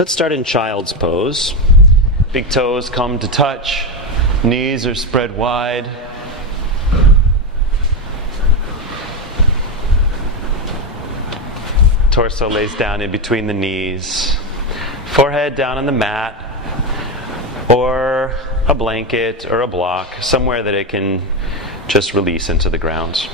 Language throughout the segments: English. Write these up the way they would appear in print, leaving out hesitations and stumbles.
Let's start in child's pose. Big toes come to touch. Knees are spread wide. Torso lays down in between the knees. Forehead down on the mat or a blanket or a block, somewhere that it can just release into the ground.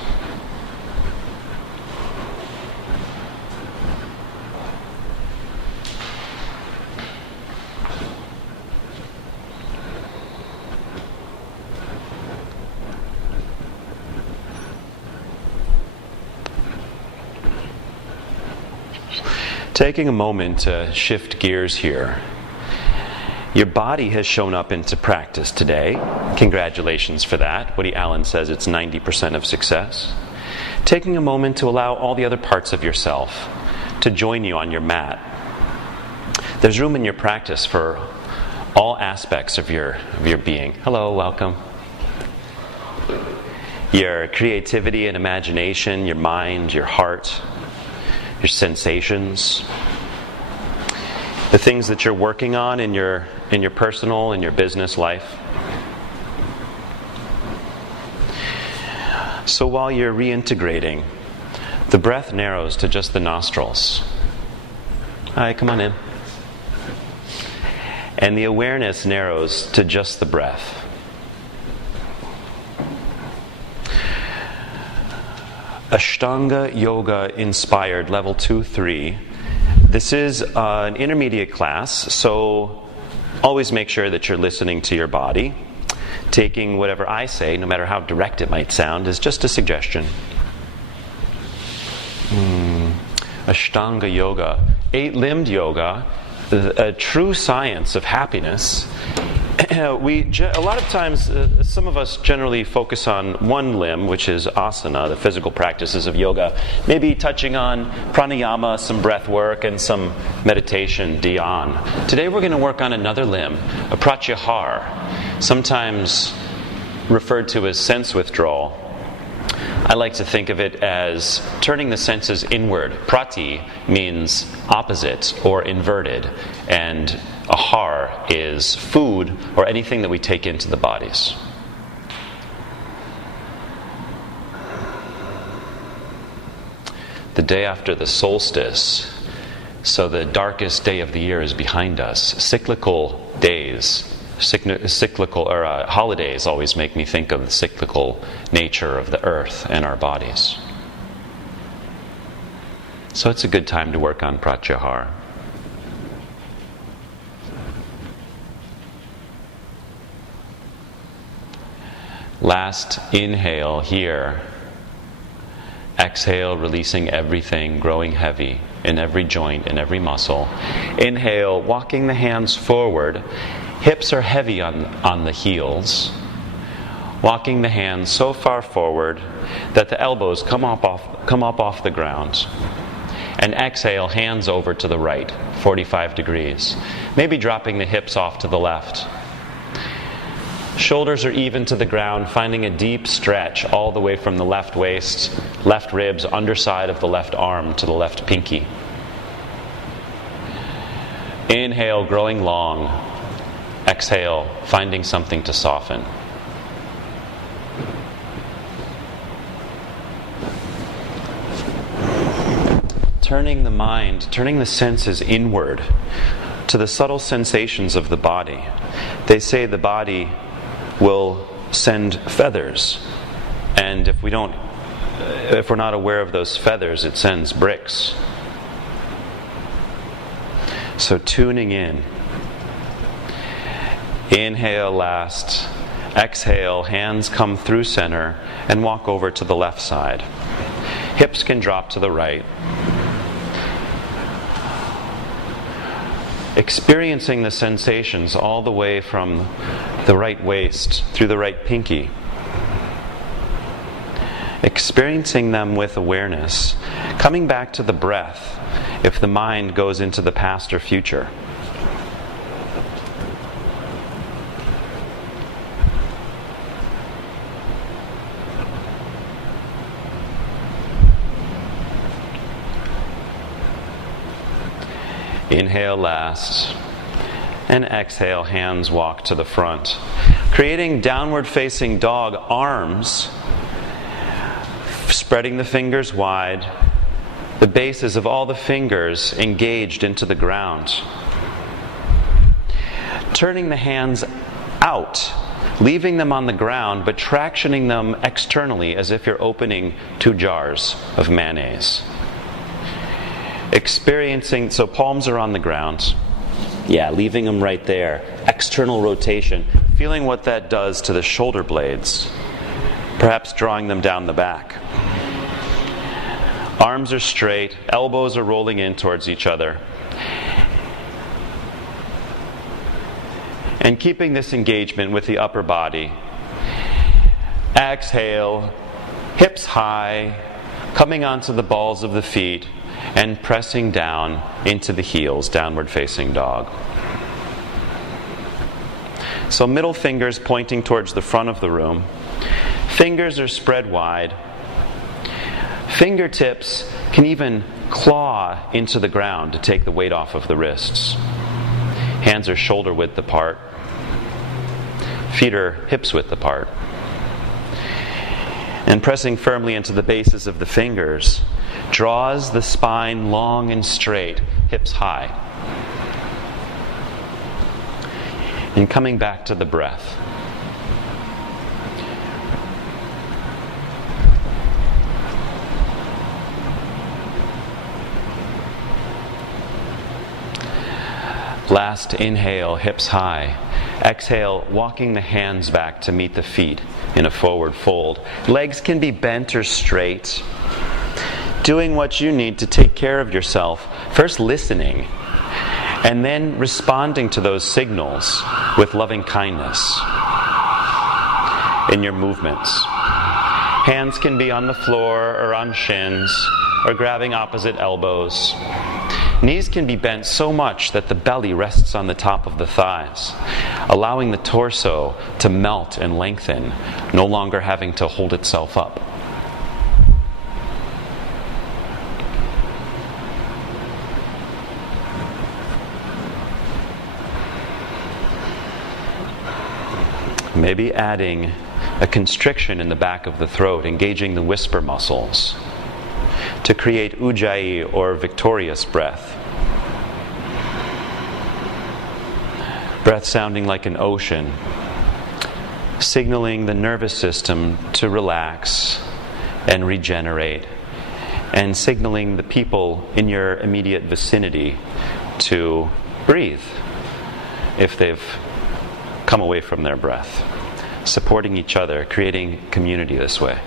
Taking a moment to shift gears here. Your body has shown up into practice today. Congratulations for that. Woody Allen says it's 90% of success. Taking a moment to allow all the other parts of yourself to join you on your mat. There's room in your practice for all aspects of your being. Hello, welcome. Your creativity and imagination, your mind, your heart, your sensations, the things that you're working on in your personal and your business life. So while you're reintegrating, the breath narrows to just the nostrils. Hi, come on in. And the awareness narrows to just the breath. Ashtanga-Inspired Level 2-3. This is an intermediate class, so always make sure that you're listening to your body. Taking whatever I say, no matter how direct it might sound, is just a suggestion. Ashtanga Yoga, 8-limbed yoga, a true science of happiness. A lot of times, some of us generally focus on one limb, which is asana, the physical practices of yoga. Maybe touching on pranayama, some breath work, and some meditation, dhyan. Today we're going to work on another limb, a pratyahara, sometimes referred to as sense withdrawal. I like to think of it as turning the senses inward. Prati means opposite or inverted, and ahar is food or anything that we take into the bodies. The day after the solstice, so the darkest day of the year is behind us. Cyclical days, holidays always make me think of the cyclical nature of the earth and our bodies. So it's a good time to work on pratyahara. Last inhale here. Exhale, releasing everything, growing heavy in every joint, in every muscle. Inhale, walking the hands forward. Hips are heavy on the heels. Walking the hands so far forward that the elbows come up off the ground. And exhale, hands over to the right, 45 degrees. Maybe dropping the hips off to the left. Shoulders are even to the ground, finding a deep stretch all the way from the left waist, left ribs, underside of the left arm to the left pinky. Inhale, growing long. Exhale, finding something to soften. Turning the mind, turning the senses inward to the subtle sensations of the body. They say the body will send feathers, and if we're not aware of those feathers, it sends bricks. So tuning in. Inhale last. Exhale, hands come through center and walk over to the left side. Hips can drop to the right. Experiencing the sensations all the way from the right waist through the right pinky. Experiencing them with awareness. Coming back to the breath if the mind goes into the past or future. Inhale last. And exhale, hands walk to the front. Creating downward facing dog, arms, spreading the fingers wide, the bases of all the fingers engaged into the ground. Turning the hands out, leaving them on the ground, but tractioning them externally as if you're opening 2 jars of mayonnaise. Experiencing, so palms are on the ground. Yeah, leaving them right there. External rotation. Feeling what that does to the shoulder blades. Perhaps drawing them down the back. Arms are straight. Elbows are rolling in towards each other. And keeping this engagement with the upper body. Exhale. Hips high. Coming onto the balls of the feet. And pressing down into the heels, downward facing dog. So middle fingers pointing towards the front of the room. Fingers are spread wide. Fingertips can even claw into the ground to take the weight off of the wrists. Hands are shoulder width apart. Feet are hips width apart. And pressing firmly into the bases of the fingers draws the spine long and straight, hips high. And coming back to the breath. Last inhale, hips high. Exhale, walking the hands back to meet the feet in a forward fold. Legs can be bent or straight. Doing what you need to take care of yourself. First listening, and then responding to those signals with loving kindness in your movements. Hands can be on the floor or on shins or grabbing opposite elbows. Knees can be bent so much that the belly rests on the top of the thighs, allowing the torso to melt and lengthen, no longer having to hold itself up. Maybe adding a constriction in the back of the throat, engaging the whisper muscles to create ujjayi or victorious breath. Breath sounding like an ocean, signaling the nervous system to relax and regenerate, and signaling the people in your immediate vicinity to breathe if they've come away from their breath. Supporting each other, creating community this way.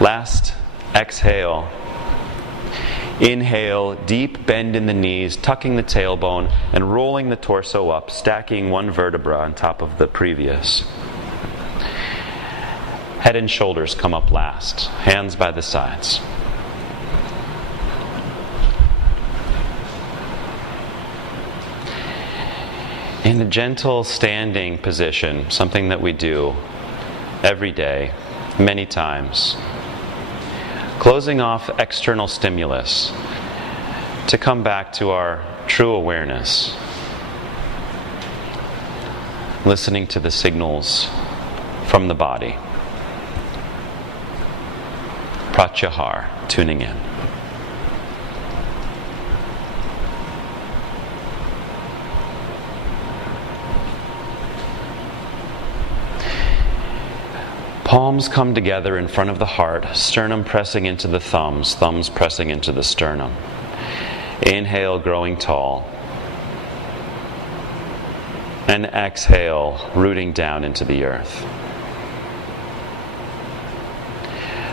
Last exhale. Inhale, deep bend in the knees, tucking the tailbone and rolling the torso up, stacking one vertebra on top of the previous. Head and shoulders come up last, hands by the sides. In a gentle standing position, something that we do every day, many times. Closing off external stimulus to come back to our true awareness. Listening to the signals from the body. Pratyahara, tuning in. Palms come together in front of the heart, sternum pressing into the thumbs, thumbs pressing into the sternum. Inhale, growing tall. And exhale, rooting down into the earth.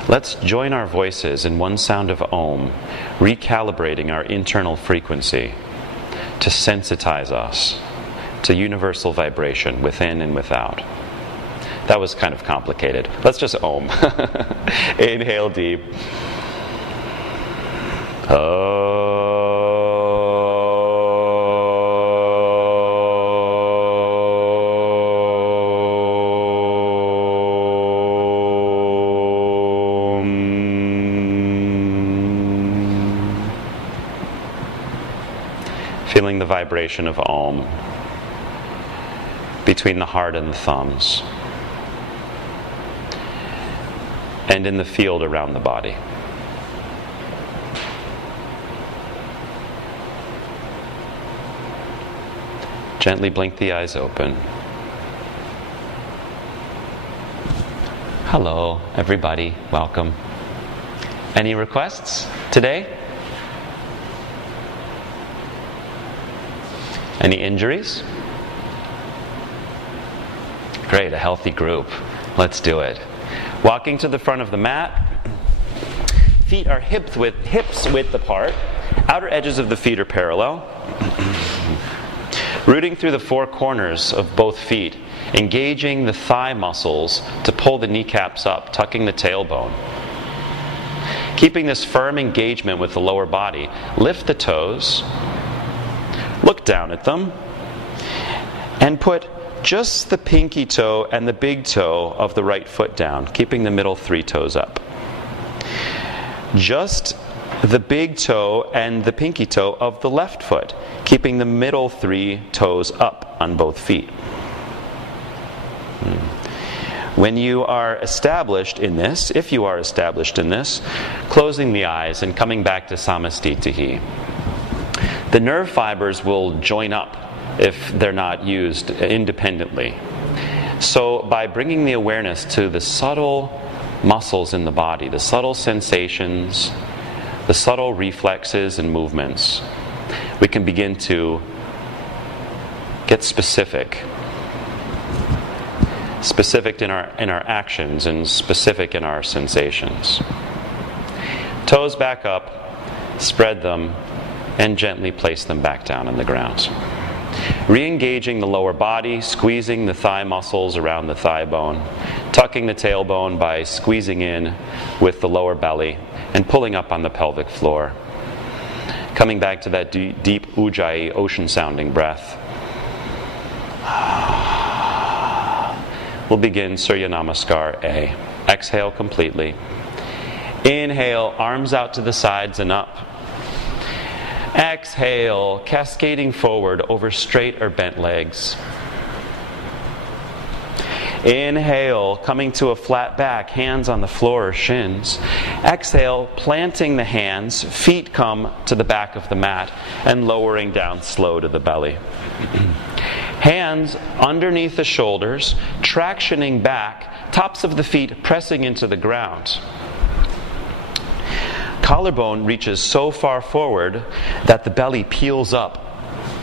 Let's join our voices in one sound of Om, recalibrating our internal frequency to sensitize us to universal vibration within and without. That was kind of complicated. Let's just Om. Inhale deep. Feeling the vibration of Om between the heart and the thumbs, and in the field around the body. Gently blink the eyes open. Hello, everybody. Welcome. Any requests today? Any injuries? Great, a healthy group. Let's do it. Walking to the front of the mat. Feet are hips width apart. Outer edges of the feet are parallel. Rooting through the four corners of both feet, engaging the thigh muscles to pull the kneecaps up, tucking the tailbone. Keeping this firm engagement with the lower body, lift the toes, look down at them, and put just the pinky toe and the big toe of the right foot down, keeping the middle three toes up. Just the big toe and the pinky toe of the left foot, keeping the middle three toes up on both feet. When you are established in this, if you are established in this, closing the eyes and coming back to samastitihi. The nerve fibers will join up if they're not used independently. So by bringing the awareness to the subtle muscles in the body, the subtle sensations, the subtle reflexes and movements, we can begin to get specific in our actions and specific in our sensations. Toes back up, spread them, and gently place them back down on the ground. Re-engaging the lower body, squeezing the thigh muscles around the thigh bone, tucking the tailbone by squeezing in with the lower belly, and pulling up on the pelvic floor. Coming back to that deep ujjayi, ocean-sounding breath. We'll begin Suryanamaskar A. Exhale completely. Inhale, arms out to the sides and up. Exhale, cascading forward over straight or bent legs. Inhale, coming to a flat back, hands on the floor or shins. Exhale, planting the hands, feet come to the back of the mat and lowering down slow to the belly. Hands underneath the shoulders, tractioning back, tops of the feet pressing into the ground. Collarbone reaches so far forward that the belly peels up.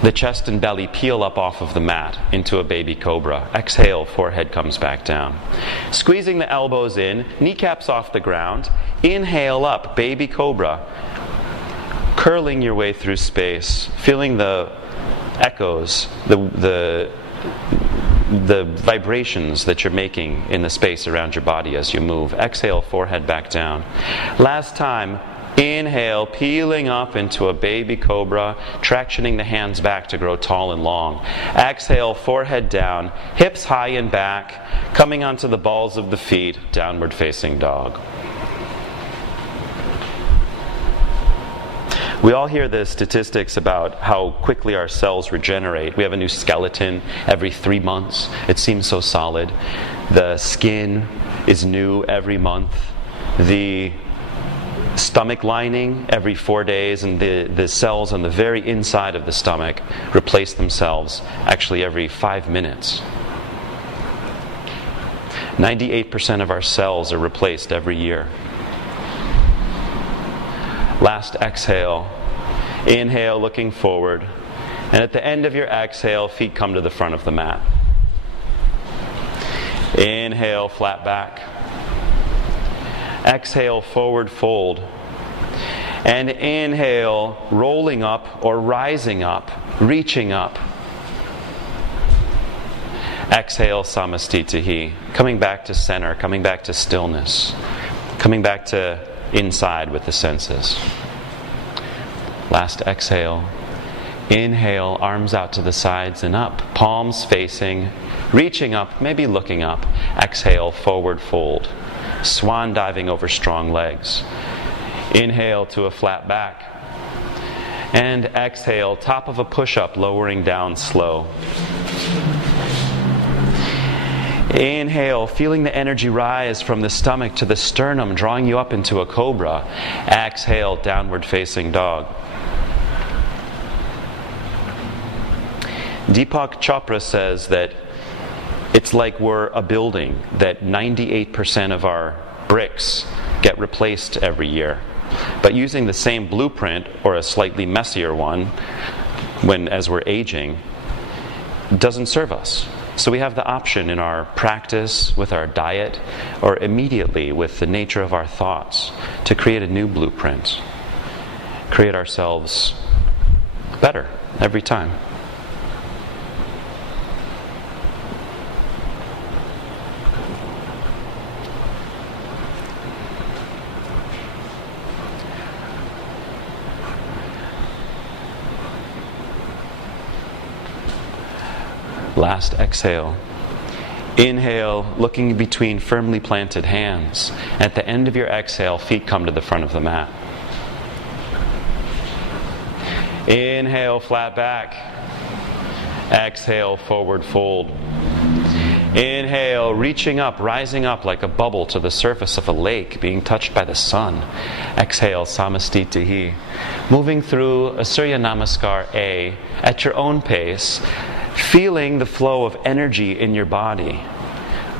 The chest and belly peel up off of the mat into a baby cobra. Exhale, forehead comes back down. Squeezing the elbows in, kneecaps off the ground. Inhale up, baby cobra. Curling your way through space, feeling the echoes, the vibrations that you're making in the space around your body as you move. Exhale, forehead back down. Last time, inhale, peeling up into a baby cobra, tractioning the hands back to grow tall and long. Exhale, forehead down, hips high and back, coming onto the balls of the feet, downward facing dog. We all hear the statistics about how quickly our cells regenerate. We have a new skeleton every 3 months. It seems so solid. The skin is new every month. The stomach lining every 4 days, and the cells on the very inside of the stomach replace themselves actually every 5 minutes. 98% of our cells are replaced every year. Last exhale. Inhale, looking forward. And at the end of your exhale, feet come to the front of the mat. Inhale, flat back. Exhale, forward fold. And inhale, rolling up or rising up, reaching up. Exhale, samastitihi. Coming back to center, coming back to stillness. Coming back to inside with the senses. Last exhale. Inhale, arms out to the sides and up. Palms facing, reaching up, maybe looking up. Exhale, forward fold. Swan diving over strong legs. Inhale to a flat back. And exhale, top of a push-up, lowering down slow. Inhale, feeling the energy rise from the stomach to the sternum, drawing you up into a cobra. Exhale, downward facing dog. Deepak Chopra says that it's like we're a building, that 98% of our bricks get replaced every year. But using the same blueprint, or a slightly messier one, as we're aging, doesn't serve us. So we have the option in our practice, with our diet, or immediately with the nature of our thoughts, to create a new blueprint. Create ourselves better every time. Last exhale. Inhale, looking between firmly planted hands. At the end of your exhale, feet come to the front of the mat. Inhale, flat back. Exhale, forward fold. Inhale, reaching up, rising up like a bubble to the surface of a lake being touched by the sun. Exhale, Samastitihi. Moving through a Suryanamaskar A at your own pace, feeling the flow of energy in your body.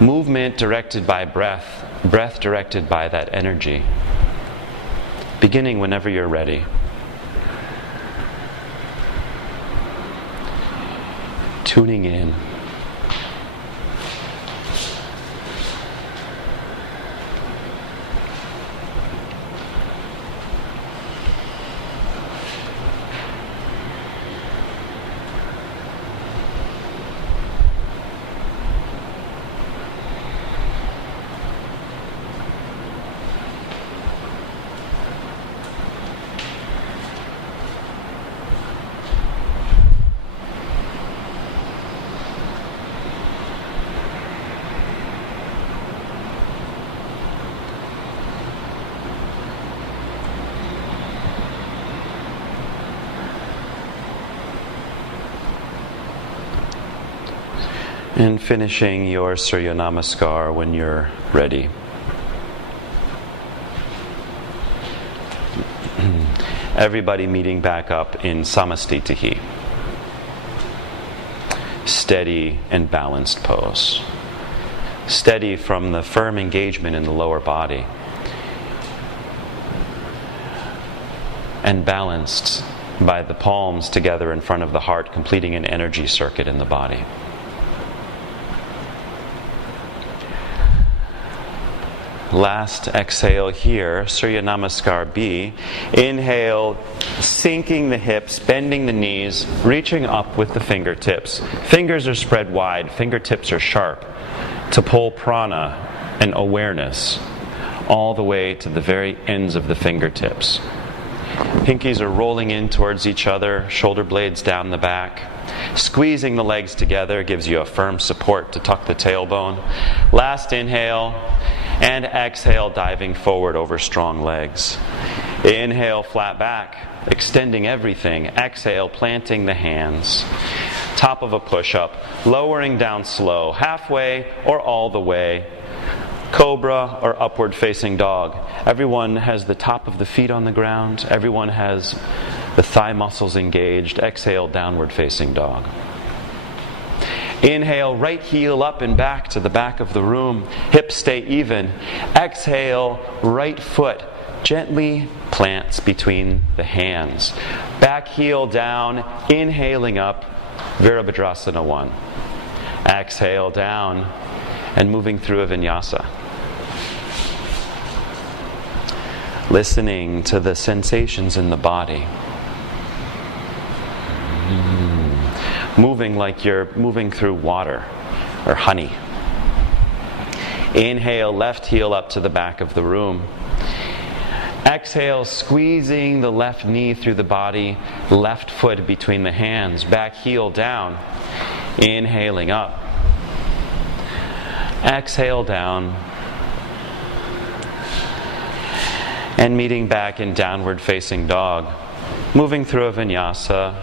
Movement directed by breath, breath directed by that energy. Beginning whenever you're ready. Tuning in. And finishing your Suryanamaskar when you're ready. Everybody meeting back up in Samastitihi. Steady and balanced pose. Steady from the firm engagement in the lower body. And balanced by the palms together in front of the heart, completing an energy circuit in the body. Last exhale here, Suryanamaskar B. Inhale, sinking the hips, bending the knees, reaching up with the fingertips. Fingers are spread wide, fingertips are sharp to pull prana and awareness all the way to the very ends of the fingertips. Pinkies are rolling in towards each other, shoulder blades down the back. Squeezing the legs together gives you a firm support to tuck the tailbone. Last inhale, and exhale, diving forward over strong legs. Inhale, flat back, extending everything. Exhale, planting the hands. Top of a push-up, lowering down slow, halfway or all the way. Cobra or upward facing dog. Everyone has the top of the feet on the ground. Everyone has the thigh muscles engaged. Exhale, downward facing dog. Inhale, right heel up and back to the back of the room. Hips stay even. Exhale, right foot gently plants between the hands. Back heel down, inhaling up, Virabhadrasana 1. Exhale down, and moving through a vinyasa. Listening to the sensations in the body. Moving like you're moving through water or honey. Inhale, left heel up to the back of the room. Exhale, squeezing the left knee through the body, left foot between the hands, back heel down. Inhaling up. Exhale down. And meeting back in downward facing dog. moving through a vinyasa,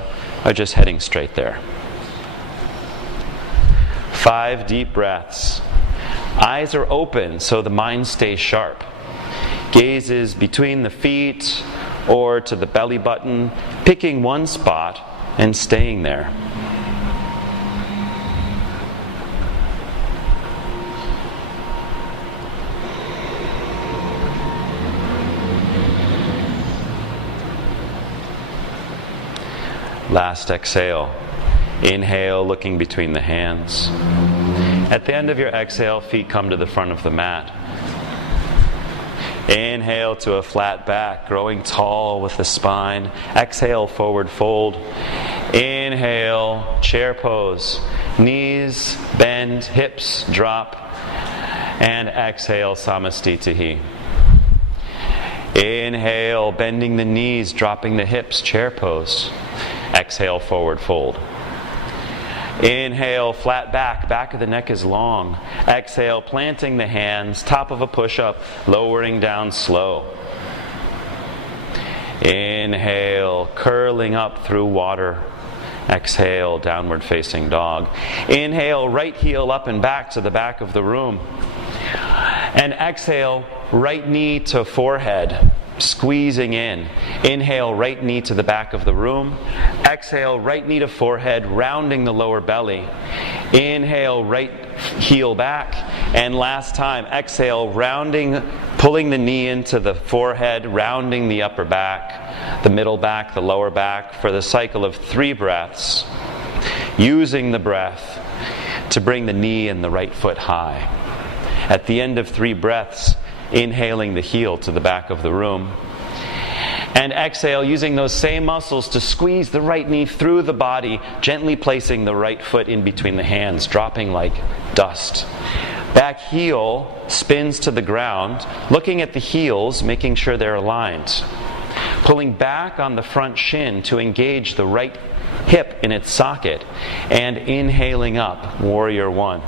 or just heading straight there. 5 deep breaths. Eyes are open so the mind stays sharp. Gaze is between the feet or to the belly button, picking one spot and staying there. Last exhale. Inhale, looking between the hands. At the end of your exhale, feet come to the front of the mat. Inhale to a flat back, growing tall with the spine. Exhale, forward fold. Inhale, chair pose. Knees bend, hips drop. And exhale, samastitihi. Inhale, bending the knees, dropping the hips, chair pose. Exhale, forward fold. Inhale, flat back, back of the neck is long. Exhale, planting the hands, top of a push-up, lowering down slow. Inhale, curling up through water. Exhale, downward facing dog. Inhale, right heel up and back to the back of the room. And exhale, right knee to forehead, squeezing in. Inhale, right knee to the back of the room. Exhale, right knee to forehead, rounding the lower belly. Inhale, right heel back. And last time, exhale, rounding, pulling the knee into the forehead, rounding the upper back, the middle back, the lower back, for the cycle of 3 breaths. Using the breath to bring the knee and the right foot high. At the end of 3 breaths, inhaling the heel to the back of the room. And exhale, using those same muscles to squeeze the right knee through the body, gently placing the right foot in between the hands, dropping like dust. Back heel spins to the ground, looking at the heels, making sure they're aligned. Pulling back on the front shin to engage the right hip in its socket. And inhaling up, warrior 1.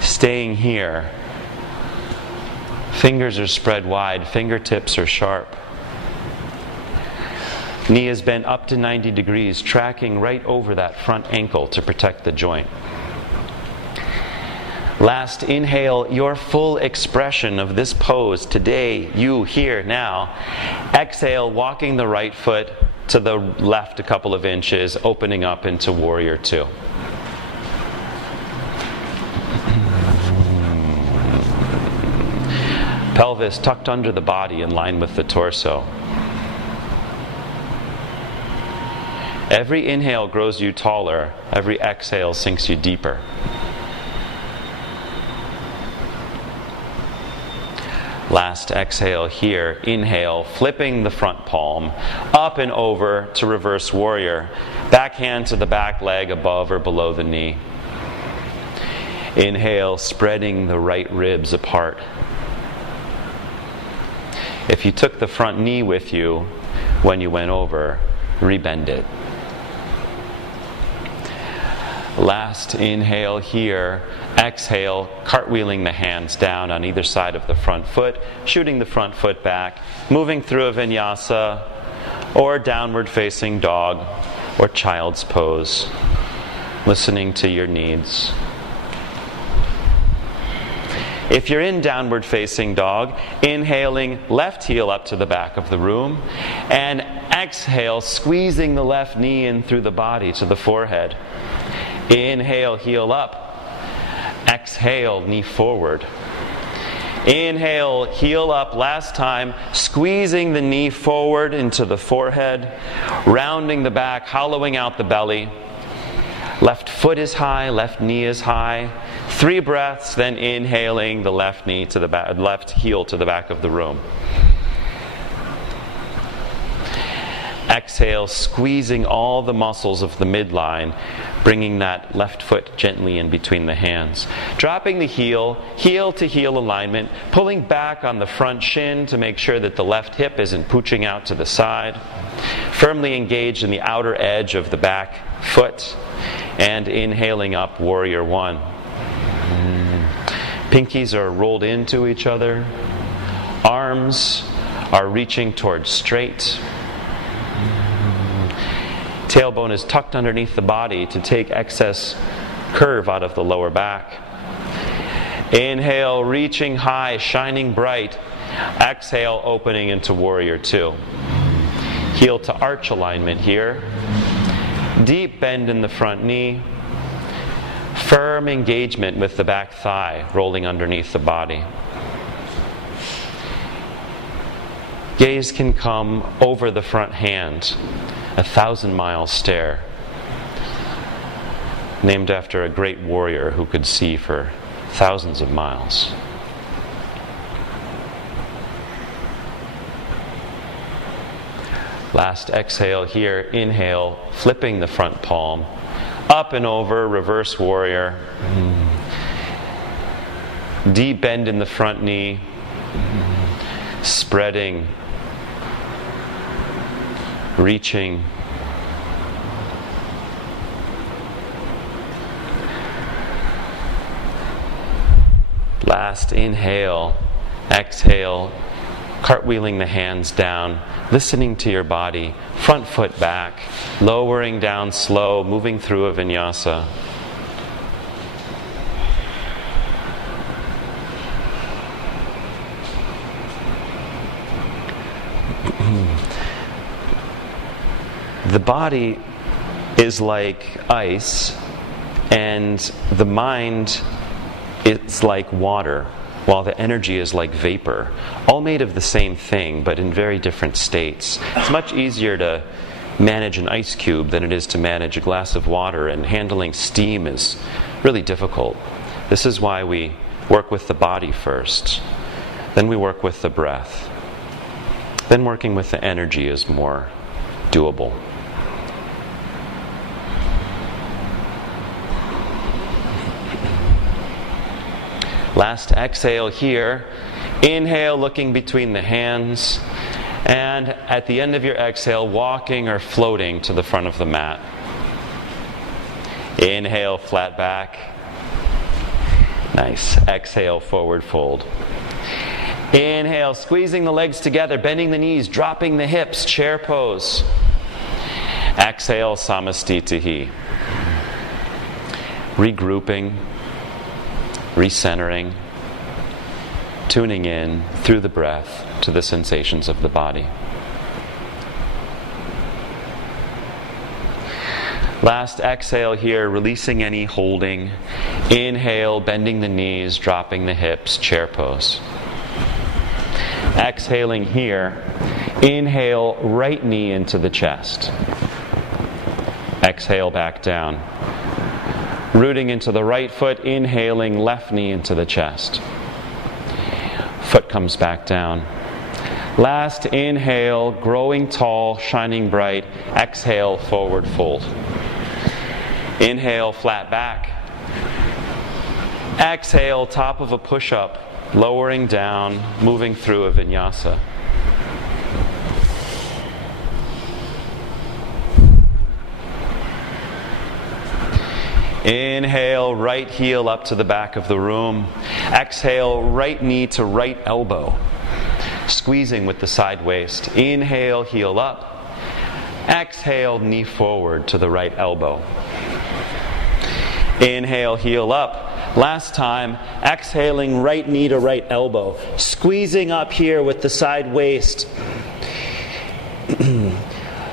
Staying here. Fingers are spread wide, fingertips are sharp. Knee is bent up to 90 degrees, tracking right over that front ankle to protect the joint. Last inhale, your full expression of this pose today, you, here, now. Exhale, walking the right foot to the left a couple of inches, opening up into warrior 2. Pelvis tucked under the body in line with the torso. Every inhale grows you taller. Every exhale sinks you deeper. Last exhale here. Inhale, flipping the front palm up and over to reverse warrior. Back hand to the back leg above or below the knee. Inhale, spreading the right ribs apart. If you took the front knee with you when you went over, rebend it. Last inhale here. Exhale, cartwheeling the hands down on either side of the front foot, shooting the front foot back, moving through a vinyasa, or downward facing dog, or child's pose, listening to your needs. If you're in downward facing dog, inhaling left heel up to the back of the room, and exhale, squeezing the left knee in through the body to the forehead. Inhale, heel up. Exhale, knee forward. Inhale, heel up. Last time, squeezing the knee forward into the forehead, rounding the back, hollowing out the belly. Left foot is high, left knee is high. 3 breaths, then inhaling the left knee to the back, left heel to the back of the room. Exhale, squeezing all the muscles of the midline, bringing that left foot gently in between the hands. Dropping the heel to heel alignment, pulling back on the front shin to make sure that the left hip isn't pooching out to the side. Firmly engaged in the outer edge of the back foot. And inhaling up, warrior 1. Pinkies are rolled into each other. Arms are reaching towards straight. Tailbone is tucked underneath the body to take excess curve out of the lower back. Inhale, reaching high, shining bright. Exhale, opening into Warrior Two. Heel to arch alignment here. Deep bend in the front knee. Firm engagement with the back thigh rolling underneath the body. Gaze can come over the front hand, 1,000-mile stare, named after a great warrior who could see for thousands of miles. Last exhale here, inhale, flipping the front palm, up and over, reverse warrior. Deep bend in the front knee, spreading, reaching. Last inhale, exhale, cartwheeling the hands down, listening to your body, front foot back, lowering down slow, moving through a vinyasa. The body is like ice, and the mind is like water, while the energy is like vapor, all made of the same thing, but in very different states. It's much easier to manage an ice cube than it is to manage a glass of water, and handling steam is really difficult. This is why we work with the body first, then we work with the breath. Then working with the energy is more doable. Last exhale here. Inhale, looking between the hands. And at the end of your exhale, walking or floating to the front of the mat. Inhale, flat back. Nice. Exhale, forward fold. Inhale, squeezing the legs together, bending the knees, dropping the hips, chair pose. Exhale, samastitihi. Regrouping, recentering, tuning in through the breath to the sensations of the body. Last exhale here, releasing any holding. Inhale, bending the knees, dropping the hips, chair pose. Exhaling here, inhale, right knee into the chest. Exhale, back down. Rooting into the right foot, inhaling, left knee into the chest. Foot comes back down. Last inhale, growing tall, shining bright. Exhale, forward fold. Inhale, flat back. Exhale, top of a push-up, lowering down, moving through a vinyasa. Inhale, right heel up to the back of the room. Exhale, right knee to right elbow. Squeezing with the side waist. Inhale, heel up. Exhale, knee forward to the right elbow. Inhale, heel up. Last time, exhaling, right knee to right elbow. Squeezing up here with the side waist.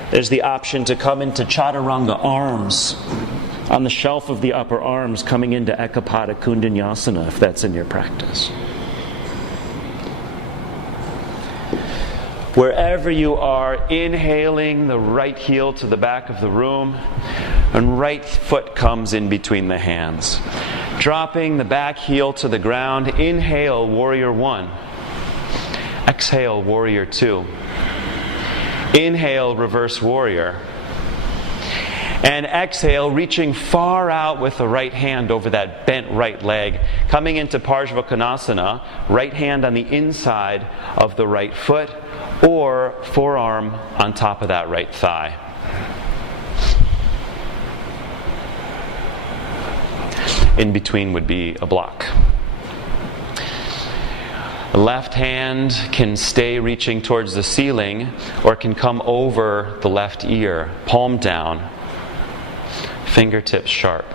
There's the option to come into chaturanga arms. On the shelf of the upper arms, coming into Ekapada Kundanyasana, if that's in your practice. Wherever you are, inhaling the right heel to the back of the room, and right foot comes in between the hands. Dropping the back heel to the ground, inhale, Warrior One. Exhale, Warrior Two. Inhale, Reverse Warrior. And exhale, reaching far out with the right hand over that bent right leg. Coming into Vrschikasana, right hand on the inside of the right foot, or forearm on top of that right thigh. In between would be a block. The left hand can stay reaching towards the ceiling or can come over the left ear, palm down, fingertips sharp.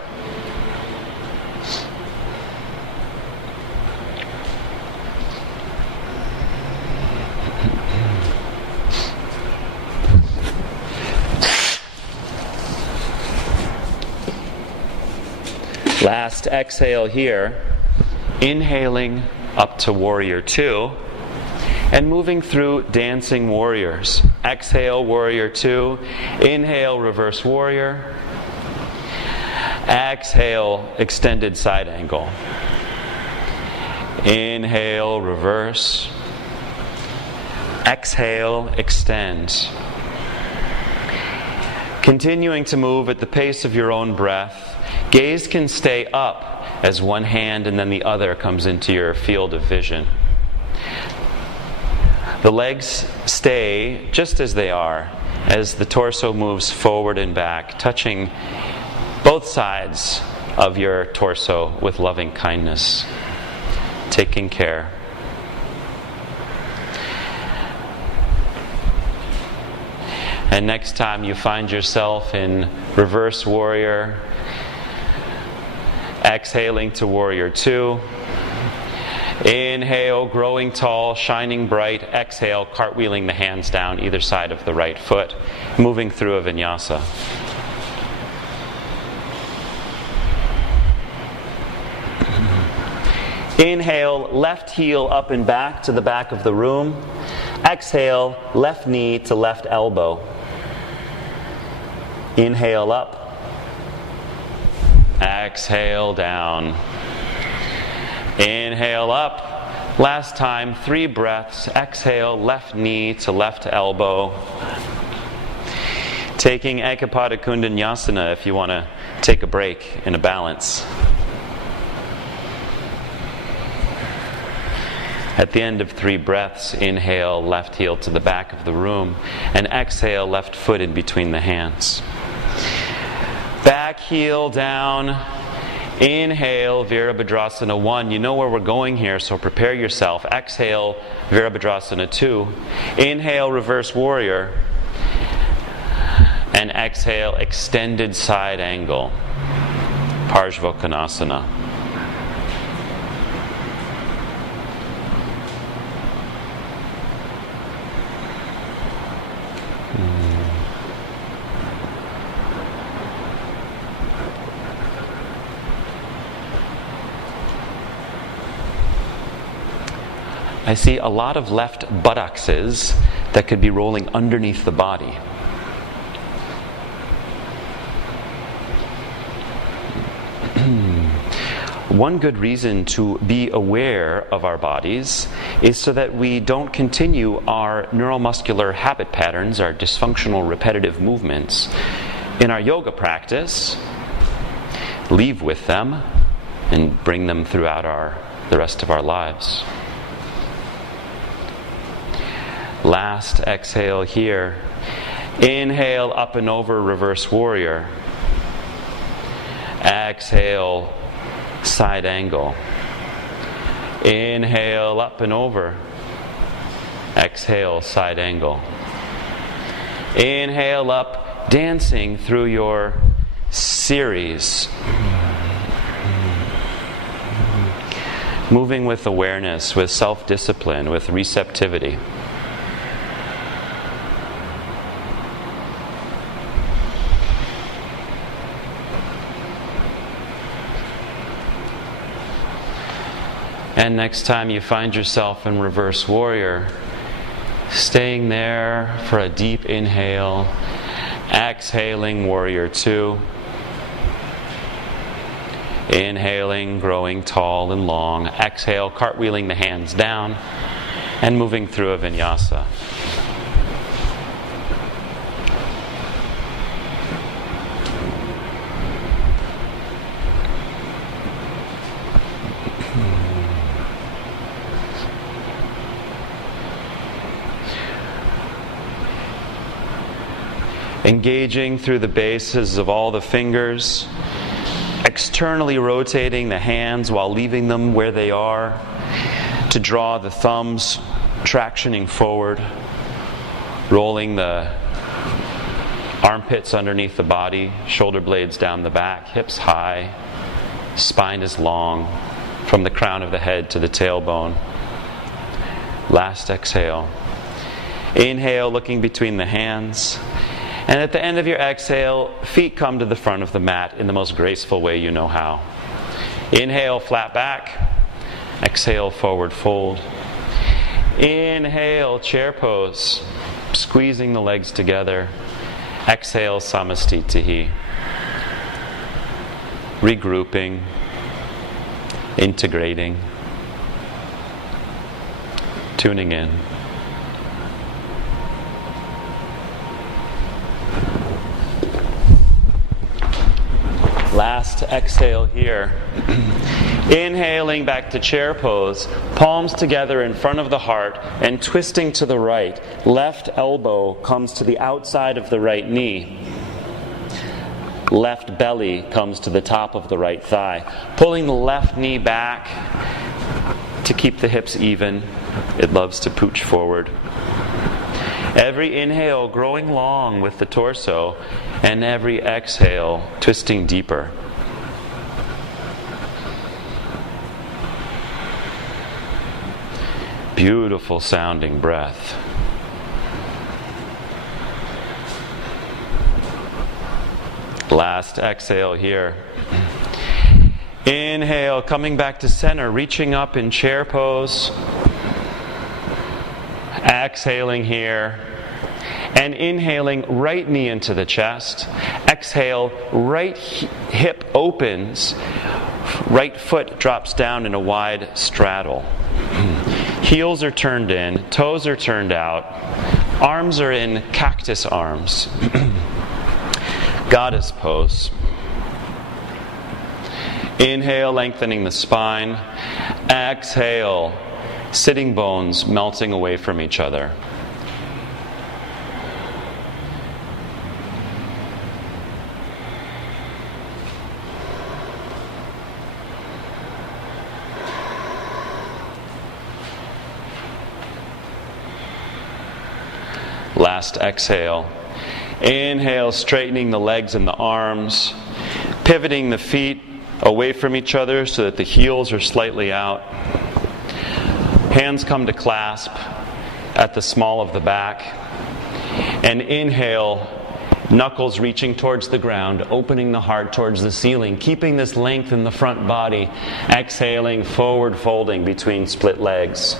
Last exhale here, inhaling up to Warrior 2 and moving through Dancing Warriors. Exhale, Warrior 2. Inhale, Reverse Warrior. Exhale, Extended Side Angle. Inhale, Reverse. Exhale, Extend. Continuing to move at the pace of your own breath. Gaze can stay up as one hand and then the other comes into your field of vision. The legs stay just as they are as the torso moves forward and back, touching both sides of your torso with loving kindness, taking care. And next time you find yourself in Reverse Warrior, exhaling to Warrior 2. Inhale, growing tall, shining bright. Exhale, cartwheeling the hands down either side of the right foot, moving through a vinyasa. Inhale, left heel up and back to the back of the room. Exhale, left knee to left elbow. Inhale up. Exhale down. Inhale up. Last time, 3 breaths. Exhale, left knee to left elbow. Taking Ekapada Kundanyasana if you want to take a break in a balance. At the end of 3 breaths, inhale, left heel to the back of the room, and exhale, left foot in between the hands. Back heel down. Inhale, Virabhadrasana 1. You know where we're going here, so prepare yourself. Exhale, Virabhadrasana 2. Inhale, Reverse Warrior. And exhale, Extended Side Angle. Parshvottanasana. I see a lot of left buttocks that could be rolling underneath the body. One good reason to be aware of our bodies is so that we don't continue our neuromuscular habit patterns, our dysfunctional repetitive movements in our yoga practice, leave with them, and bring them throughout the rest of our lives. Last exhale here. Inhale, up and over, Reverse Warrior. Exhale, side angle. Inhale, up and over. Exhale, side angle. Inhale up, dancing through your series. Moving with awareness, with self-discipline, with receptivity. And next time you find yourself in Reverse Warrior, staying there for a deep inhale, exhaling Warrior 2, inhaling, growing tall and long, exhale, cartwheeling the hands down, and moving through a vinyasa. Engaging through the bases of all the fingers, externally rotating the hands while leaving them where they are, to draw the thumbs tractioning forward, rolling the armpits underneath the body, shoulder blades down the back, hips high, spine is long, from the crown of the head to the tailbone. Last exhale. Inhale, looking between the hands. And at the end of your exhale, feet come to the front of the mat in the most graceful way you know how. Inhale, flat back. Exhale, forward fold. Inhale, chair pose, squeezing the legs together. Exhale, samastitihi. Regrouping, integrating, tuning in. Last exhale here. Inhaling back to chair pose, palms together in front of the heart and twisting to the right. Left elbow comes to the outside of the right knee. Left belly comes to the top of the right thigh. Pulling the left knee back to keep the hips even. It loves to pooch forward. Every inhale growing long with the torso, and every exhale twisting deeper. Beautiful sounding breath. Last exhale here. Inhale, coming back to center, reaching up in chair pose. Exhaling here. And inhaling, right knee into the chest. Exhale, right hip opens. Right foot drops down in a wide straddle. Heels are turned in, toes are turned out. Arms are in cactus arms. Goddess pose. Inhale, lengthening the spine. Exhale, sitting bones melting away from each other. Last exhale. Inhale, straightening the legs and the arms, pivoting the feet away from each other so that the heels are slightly out. Hands come to clasp at the small of the back. And inhale, knuckles reaching towards the ground, opening the heart towards the ceiling, keeping this length in the front body. Exhaling, forward folding between split legs.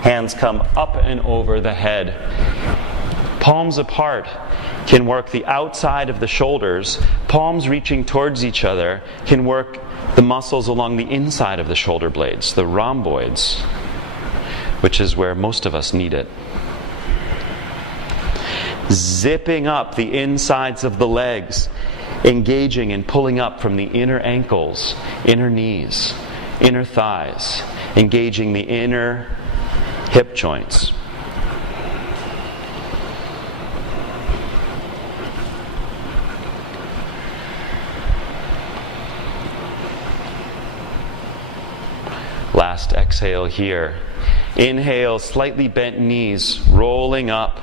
Hands come up and over the head. Palms apart can work the outside of the shoulders. Palms reaching towards each other can work the muscles along the inside of the shoulder blades, the rhomboids, which is where most of us need it. Zipping up the insides of the legs, engaging and pulling up from the inner ankles, inner knees, inner thighs, engaging the inner hip joints. Last exhale here. Inhale, slightly bent knees, rolling up.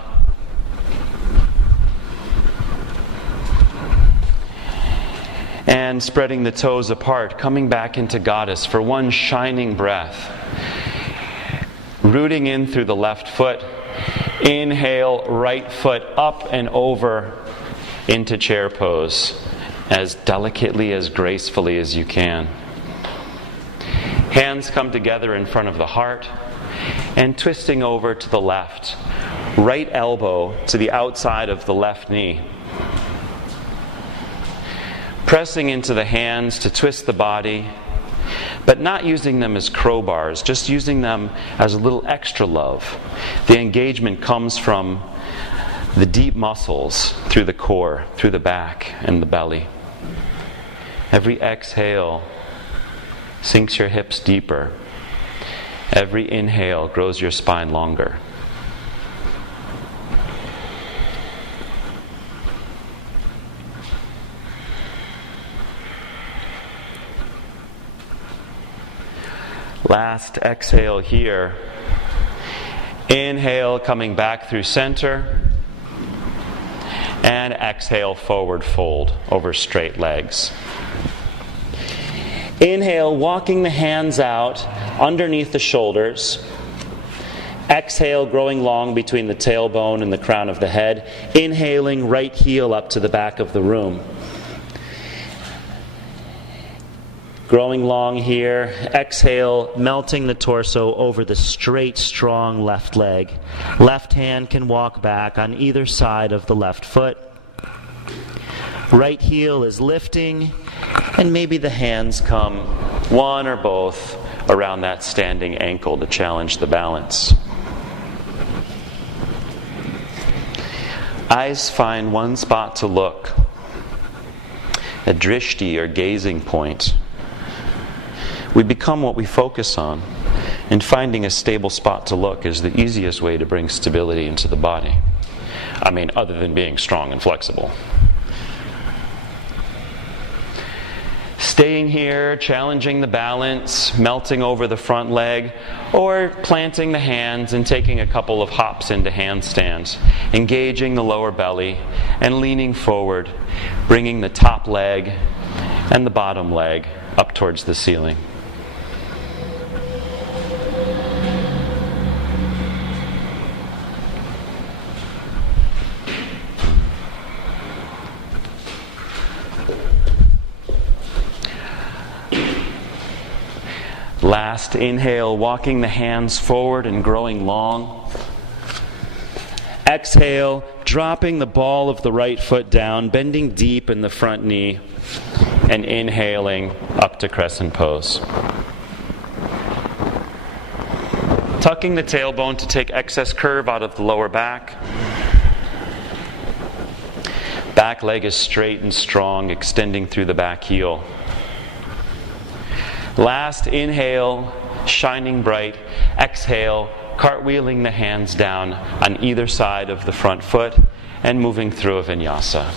And spreading the toes apart, coming back into Goddess for one shining breath. Rooting in through the left foot. Inhale, right foot up and over into chair pose, as delicately, as gracefully as you can. Hands come together in front of the heart and twisting over to the left. Right elbow to the outside of the left knee. Pressing into the hands to twist the body, but not using them as crowbars, just using them as a little extra love. The engagement comes from the deep muscles through the core, through the back and the belly. Every exhale sinks your hips deeper. Every inhale grows your spine longer. Last exhale here. Inhale, coming back through center. And exhale, forward fold over straight legs. Inhale, walking the hands out underneath the shoulders. Exhale, growing long between the tailbone and the crown of the head. Inhaling, right heel up to the back of the room. Growing long here. Exhale, melting the torso over the straight, strong left leg. Left hand can walk back on either side of the left foot. Right heel is lifting, and maybe the hands come, one or both, around that standing ankle to challenge the balance. Eyes find one spot to look, a drishti or gazing point. We become what we focus on, and finding a stable spot to look is the easiest way to bring stability into the body. I mean, other than being strong and flexible. Staying here, challenging the balance, melting over the front leg, or planting the hands and taking a couple of hops into handstands, engaging the lower belly and leaning forward, bringing the top leg and the bottom leg up towards the ceiling. Last inhale, walking the hands forward and growing long. Exhale, dropping the ball of the right foot down, bending deep in the front knee, and inhaling up to crescent pose. Tucking the tailbone to take excess curve out of the lower back. Back leg is straight and strong, extending through the back heel. Last inhale, shining bright. Exhale, cartwheeling the hands down on either side of the front foot and moving through a vinyasa.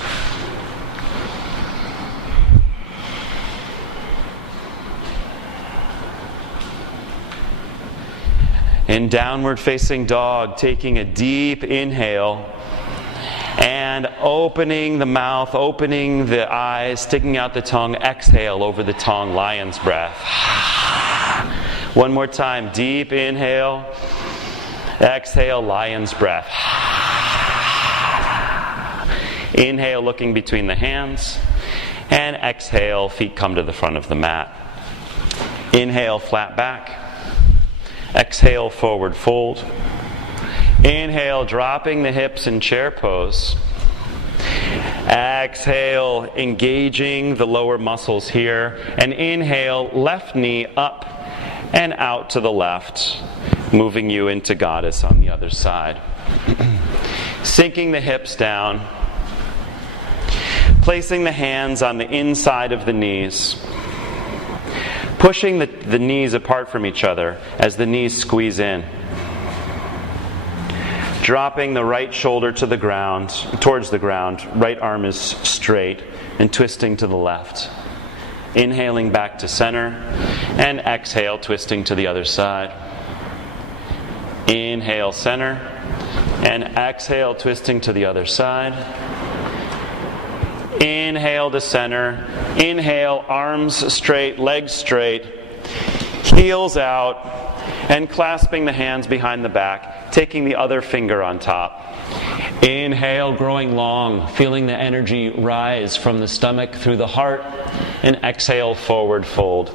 In downward facing dog, taking a deep inhale and opening the mouth, opening the eyes, sticking out the tongue. Exhale over the tongue, lion's breath. One more time, deep inhale. Exhale, lion's breath. Inhale, looking between the hands. And exhale, feet come to the front of the mat. Inhale, flat back. Exhale, forward fold. Inhale, dropping the hips in chair pose. Exhale, engaging the lower muscles here. And inhale, left knee up and out to the left, moving you into goddess on the other side. Sinking the hips down. Placing the hands on the inside of the knees. Pushing the knees apart from each other as the knees squeeze in. Dropping the right shoulder to the ground, towards the ground. Right arm is straight and twisting to the left. Inhaling back to center and exhale, twisting to the other side. Inhale, center, and exhale, twisting to the other side. Inhale to center. Inhale, arms straight, legs straight, heels out, and clasping the hands behind the back, taking the other finger on top. Inhale, growing long, feeling the energy rise from the stomach through the heart, and exhale, forward fold.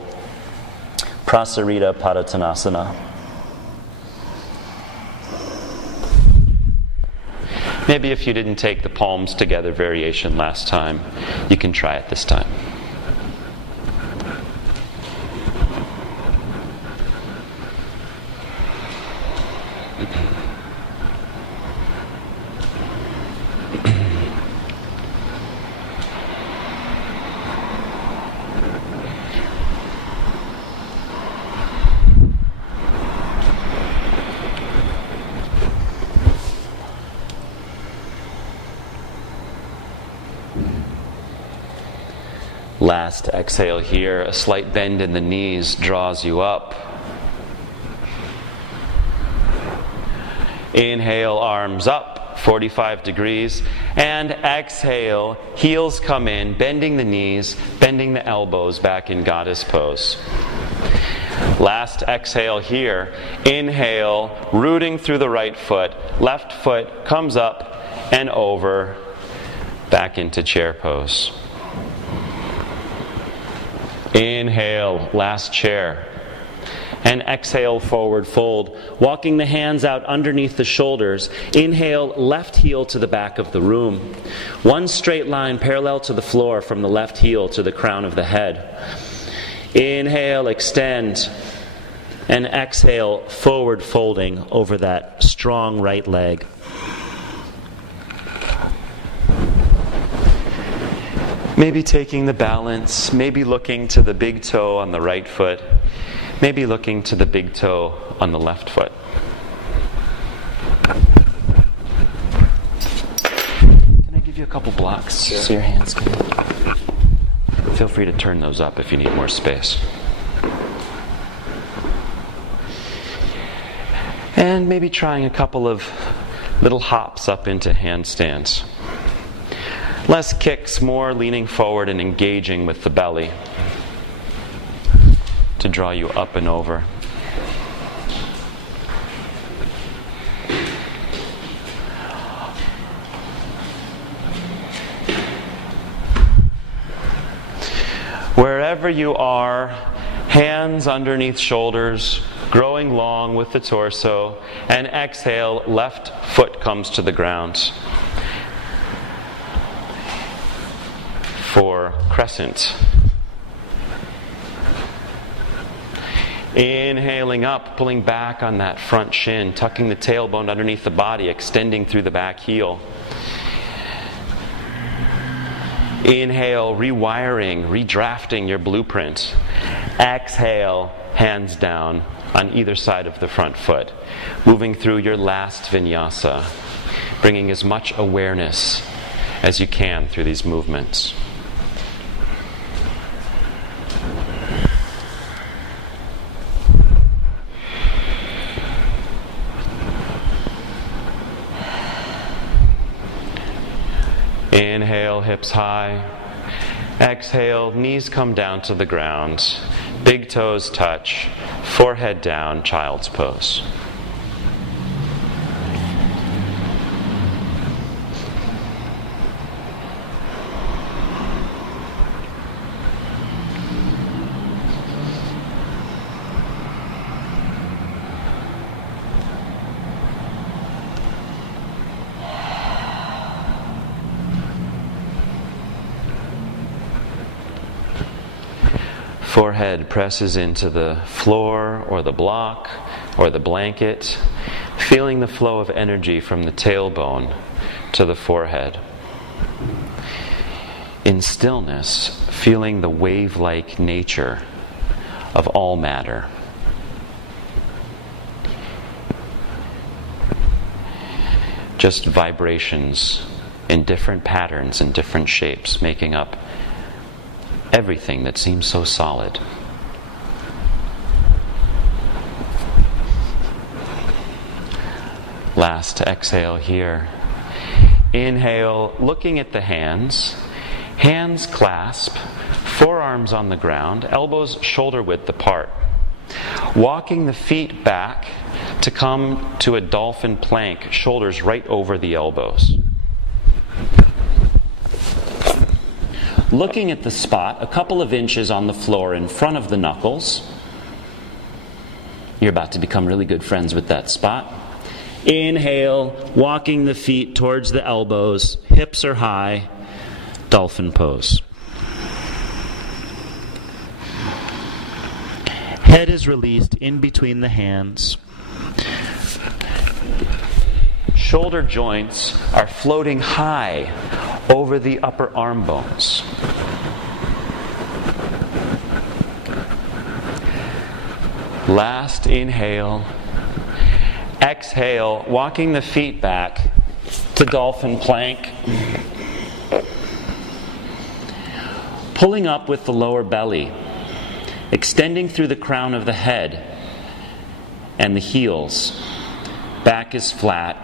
Prasarita Padottanasana. Maybe if you didn't take the palms together variation last time, you can try it this time. Last exhale here, a slight bend in the knees draws you up. Inhale, arms up, 45 degrees. And exhale, heels come in, bending the knees, bending the elbows back in goddess pose. Last exhale here. Inhale, rooting through the right foot. Left foot comes up and over, back into chair pose. Inhale, last chair. And exhale, forward fold. Walking the hands out underneath the shoulders. Inhale, left heel to the back of the room. One straight line parallel to the floor from the left heel to the crown of the head. Inhale, extend. And exhale, forward folding over that strong right leg. Maybe taking the balance, maybe looking to the big toe on the right foot, maybe looking to the big toe on the left foot. Can I give you a couple blocks so your hands can... Feel free to turn those up if you need more space. And maybe trying a couple of little hops up into handstands. Less kicks, more leaning forward and engaging with the belly to draw you up and over. Wherever you are, hands underneath shoulders, growing long with the torso, and exhale, left foot comes to the ground. For crescent. Inhaling up, pulling back on that front shin, tucking the tailbone underneath the body, extending through the back heel. Inhale, rewiring, redrafting your blueprint. Exhale, hands down on either side of the front foot. Moving through your last vinyasa, bringing as much awareness as you can through these movements. Inhale, hips high. Exhale, knees come down to the ground. Big toes touch. Forehead down, child's pose. Forehead presses into the floor or the block or the blanket, feeling the flow of energy from the tailbone to the forehead. In stillness, feeling the wave-like nature of all matter. Just vibrations in different patterns and different shapes, making up everything that seems so solid. Last exhale here. Inhale, looking at the hands. Hands clasp, forearms on the ground, elbows shoulder width apart. Walking the feet back to come to a dolphin plank, shoulders right over the elbows. Looking at the spot a couple of inches on the floor in front of the knuckles. You're about to become really good friends with that spot. Inhale, walking the feet towards the elbows, hips are high, dolphin pose. Head is released in between the hands. Shoulder joints are floating high over the upper arm bones. Last inhale. Exhale, walking the feet back to dolphin plank. Pulling up with the lower belly, extending through the crown of the head and the heels, Back is flat.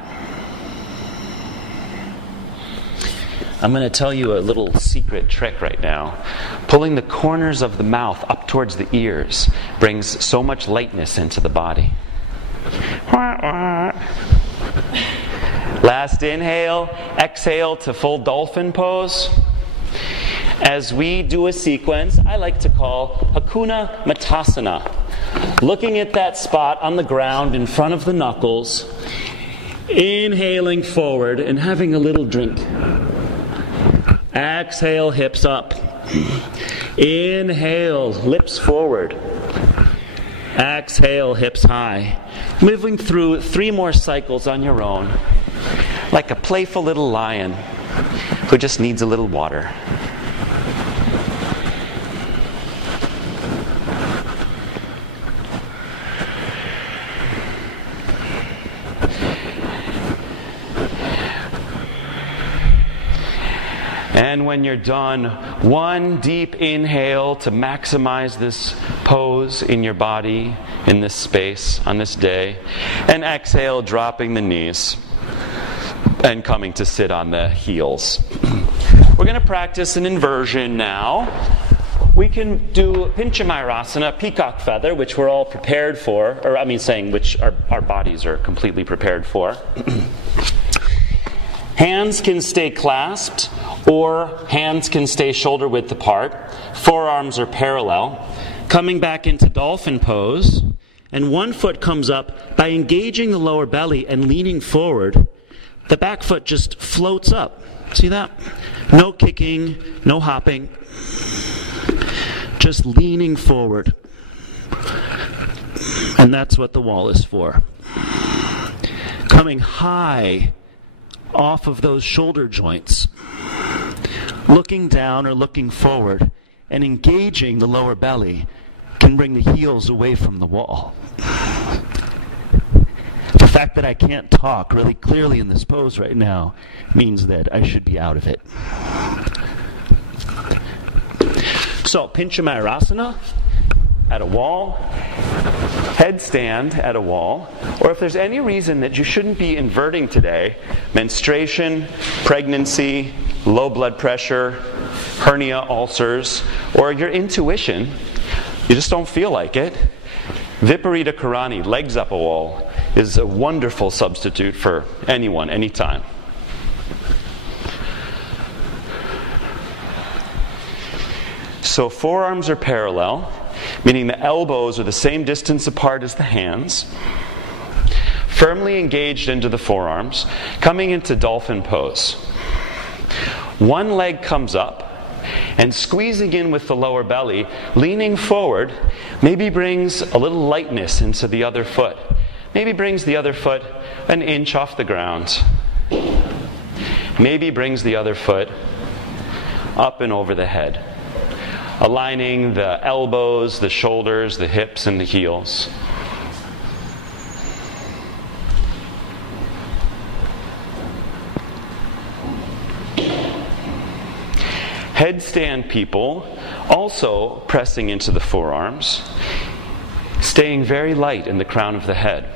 I'm going to tell you a little secret trick right now. Pulling the corners of the mouth up towards the ears brings so much lightness into the body. Last inhale, exhale to full dolphin pose. As we do a sequence I like to call Hakuna Matasana. Looking at that spot on the ground in front of the knuckles, inhaling forward and having a little drink. Exhale, hips up. Inhale, lips forward. Exhale, hips high. Moving through 3 more cycles on your own, like a playful little lion who just needs a little water. And when you're done, 1 deep inhale to maximize this pose in your body, in this space, on this day. And exhale, dropping the knees and coming to sit on the heels. We're going to practice an inversion now. We can do Pinche Mayurasana, peacock feather, which we're all prepared for, which our bodies are completely prepared for. Hands can stay clasped, or hands can stay shoulder width apart. Forearms are parallel. Coming back into dolphin pose, and 1 foot comes up by engaging the lower belly and leaning forward. The back foot just floats up. See that? No kicking, no hopping. Just leaning forward. And that's what the wall is for. Coming high off of those shoulder joints, looking down or looking forward, and engaging the lower belly can bring the heels away from the wall. The fact that I can't talk really clearly in this pose right now means that I should be out of it. So, Pinche Mayurasana at a wall, headstand at a wall, or if there's any reason that you shouldn't be inverting today, menstruation, pregnancy, low blood pressure, hernia, ulcers, or your intuition, you just don't feel like it, Viparita Karani, legs up a wall, is a wonderful substitute for anyone, anytime. So forearms are parallel, meaning the elbows are the same distance apart as the hands. Firmly engaged into the forearms, coming into dolphin pose. 1 leg comes up, and squeezing in with the lower belly, leaning forward, maybe brings a little lightness into the other foot. Maybe brings the other foot an inch off the ground. Maybe brings the other foot up and over the head, aligning the elbows, the shoulders, the hips, and the heels. Headstand people also pressing into the forearms, staying very light in the crown of the head.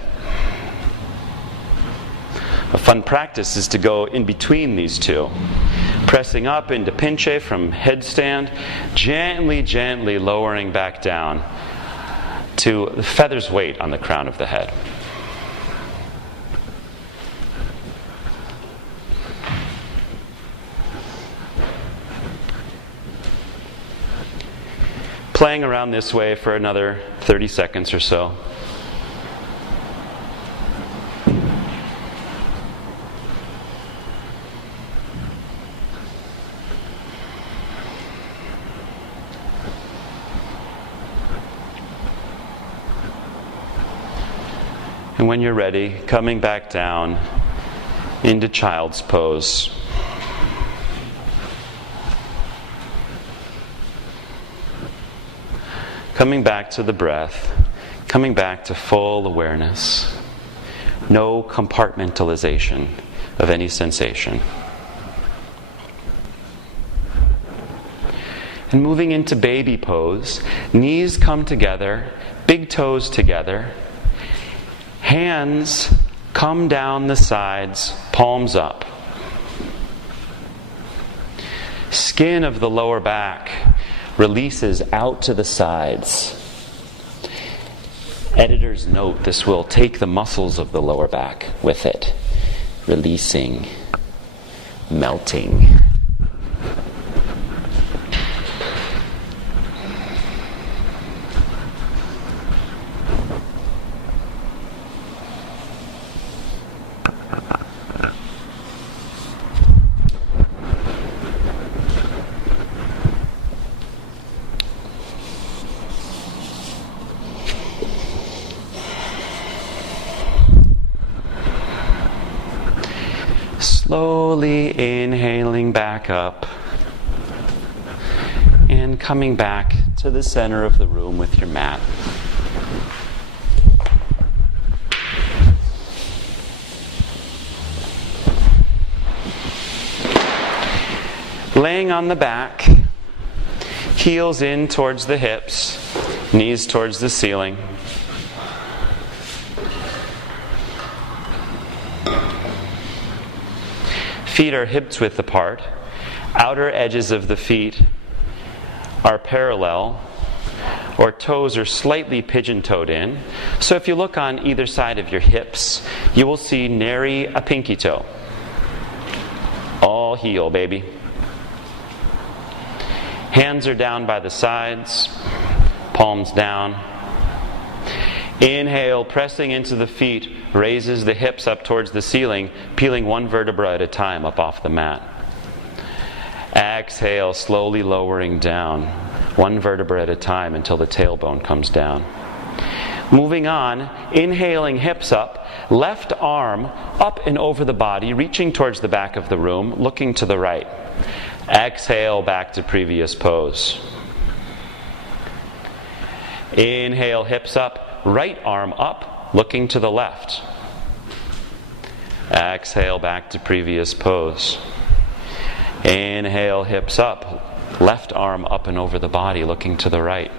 A fun practice is to go in between these two. Pressing up into pinche from headstand, gently, gently lowering back down to the feather's weight on the crown of the head. Playing around this way for another 30 seconds or so. And when you're ready, coming back down into child's pose. Coming back to the breath, coming back to full awareness. No compartmentalization of any sensation. And moving into baby pose, knees come together, big toes together. Hands come down the sides, palms up. Skin of the lower back releases out to the sides. Editor's note, this will take the muscles of the lower back with it, releasing, melting. Slowly inhaling back up and coming back to the center of the room with your mat. Laying on the back, heels in towards the hips, knees towards the ceiling. Feet are hips width apart. Outer edges of the feet are parallel, or toes are slightly pigeon-toed in. So if you look on either side of your hips, you will see nary a pinky toe. All heel, baby. Hands are down by the sides, palms down. Inhale, pressing into the feet, raises the hips up towards the ceiling, peeling one vertebra at a time up off the mat. Exhale, slowly lowering down, one vertebra at a time until the tailbone comes down. Moving on, inhaling hips up, left arm up and over the body, reaching towards the back of the room, looking to the right. Exhale, back to previous pose. Inhale, hips up. Right arm up, looking to the left. Exhale, back to previous pose. Inhale, hips up. Left arm up and over the body, looking to the right.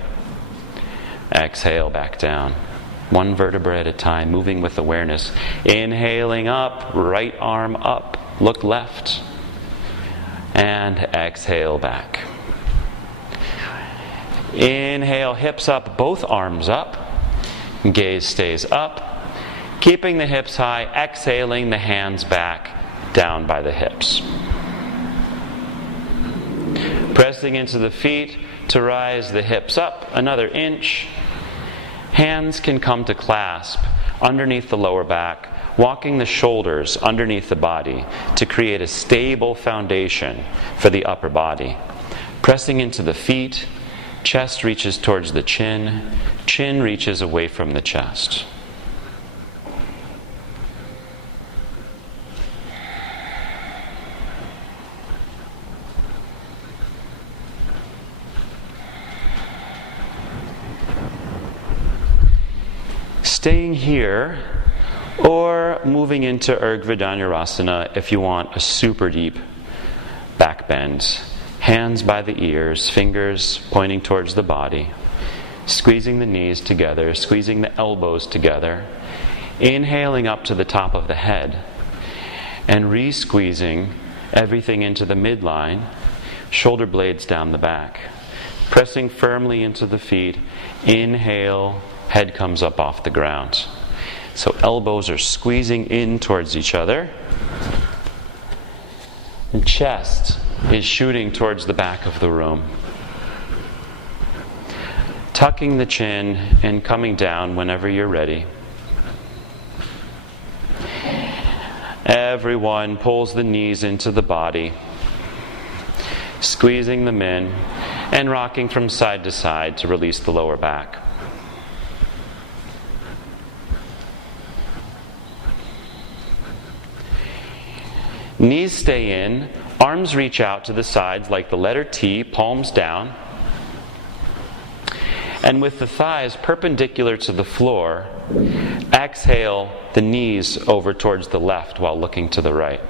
Exhale, back down. One vertebra at a time, moving with awareness. Inhaling up, right arm up, look left. And exhale, back. Inhale, hips up, both arms up. Gaze stays up, keeping the hips high, exhaling the hands back, down by the hips. Pressing into the feet to rise the hips up another inch. Hands can come to clasp underneath the lower back, walking the shoulders underneath the body to create a stable foundation for the upper body. Pressing into the feet, chest reaches towards the chin, chin reaches away from the chest. Staying here, or moving into Urdhva if you want a super deep back bend. Hands by the ears, fingers pointing towards the body. Squeezing the knees together, squeezing the elbows together. Inhaling up to the top of the head. And re-squeezing everything into the midline, shoulder blades down the back. Pressing firmly into the feet. Inhale, head comes up off the ground. So elbows are squeezing in towards each other. And chest is shooting towards the back of the room. Tucking the chin and coming down whenever you're ready. Everyone pulls the knees into the body, squeezing them in and rocking from side to side to release the lower back. Knees stay in, arms reach out to the sides like the letter T, palms down. And with the thighs perpendicular to the floor, exhale the knees over towards the left while looking to the right.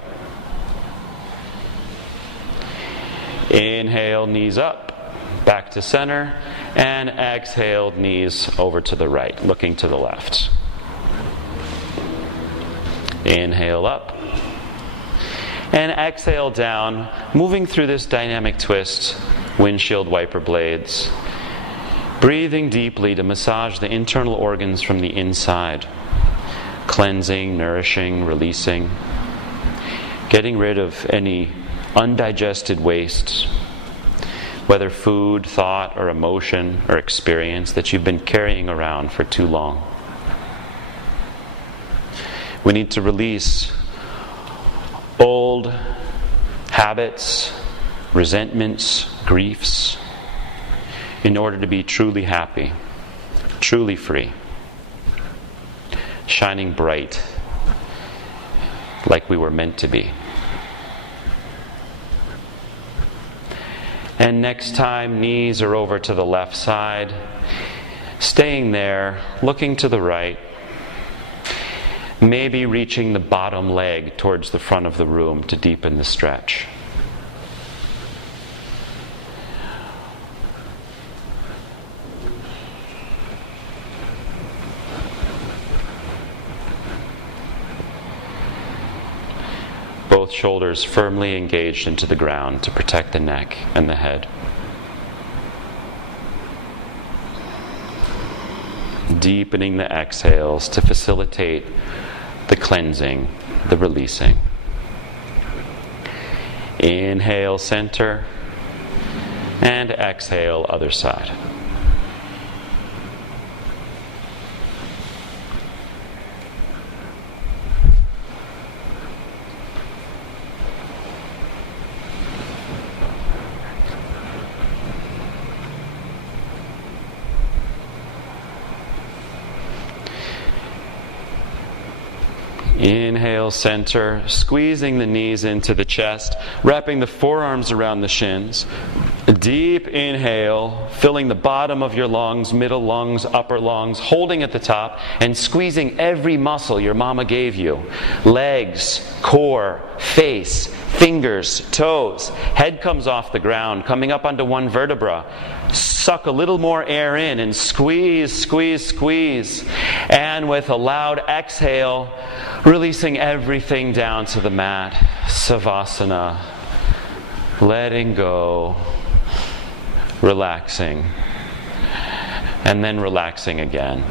Inhale, knees up, back to center, and exhale, knees over to the right, looking to the left. Inhale up. And exhale down, moving through this dynamic twist, windshield wiper blades. Breathing deeply to massage the internal organs from the inside. Cleansing, nourishing, releasing. Getting rid of any undigested waste, whether food, thought, or emotion, or experience that you've been carrying around for too long. We need to release old habits, resentments, griefs, in order to be truly happy, truly free, shining bright like we were meant to be. And next time, knees are over to the left side, staying there, looking to the right, maybe reaching the bottom leg towards the front of the room to deepen the stretch. Both shoulders firmly engaged into the ground to protect the neck and the head. Deepening the exhales to facilitate the cleansing, the releasing. Inhale, center, and exhale, other side. Inhale, center, squeezing the knees into the chest, wrapping the forearms around the shins. A deep inhale, filling the bottom of your lungs, middle lungs, upper lungs, holding at the top, and squeezing every muscle your mama gave you. Legs, core, face, fingers, toes. Head comes off the ground, coming up onto one vertebra. Suck a little more air in and squeeze, squeeze, squeeze. And with a loud exhale, releasing everything down to the mat. Savasana. Letting go. Relaxing. And then relaxing again.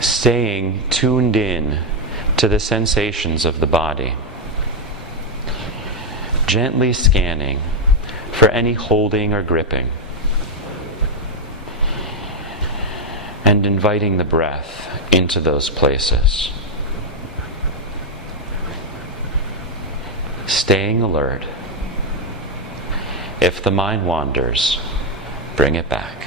Staying tuned in to the sensations of the body. Gently scanning for any holding or gripping. And inviting the breath into those places. Staying alert. If the mind wanders, bring it back.